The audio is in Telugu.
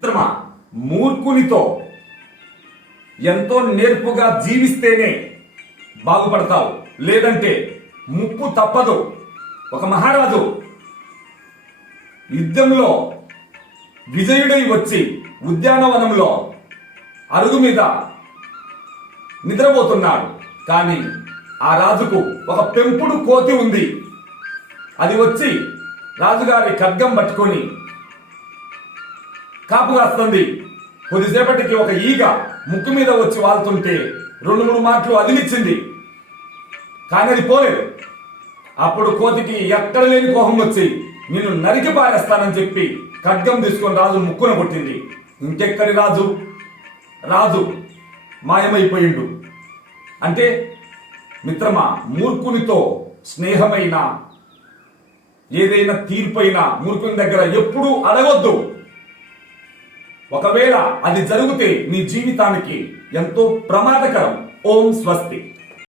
మిత్రమా, మూర్ఖునితో ఎంతో నేర్పుగా జీవిస్తేనే బాగుపడతావు, లేదంటే ముప్పు తప్పదు. ఒక మహారాజు యుద్ధంలో విజయుడై వచ్చి ఉద్యానవనంలో అరుగు మీద నిద్రపోతున్నాడు. కానీ ఆ రాజుకు ఒక పెంపుడు కోతి ఉంది. అది వచ్చి రాజుగారి ఖడ్గం పట్టుకొని కాపు కాస్తుంది. కొద్దిసేపటికి ఒక ఈగ ముక్కు మీద వచ్చి వాళ్తుంటే 2-3 మాటలు అదిలిచ్చింది, కానీ అది పోలేదు. అప్పుడు కోతికి ఎక్కడ లేని కోపం వచ్చి నిన్ను నరికి పారేస్తానని చెప్పి ఖడ్గం తీసుకొని రాజు ముక్కున కొట్టింది. ఇంకెక్కడి రాజు మాయమైపోయిండు. అంటే మిత్రమా, మూర్ఖునితో స్నేహమైన ఏదైనా తీర్పైనా మూర్ఖుని దగ్గర ఎప్పుడూ అడగొద్దు. ఒకవేళ అది జరిగితే నీ జీవితానికి ఎంతో ప్రమాదకరం. ఓం స్వస్తి.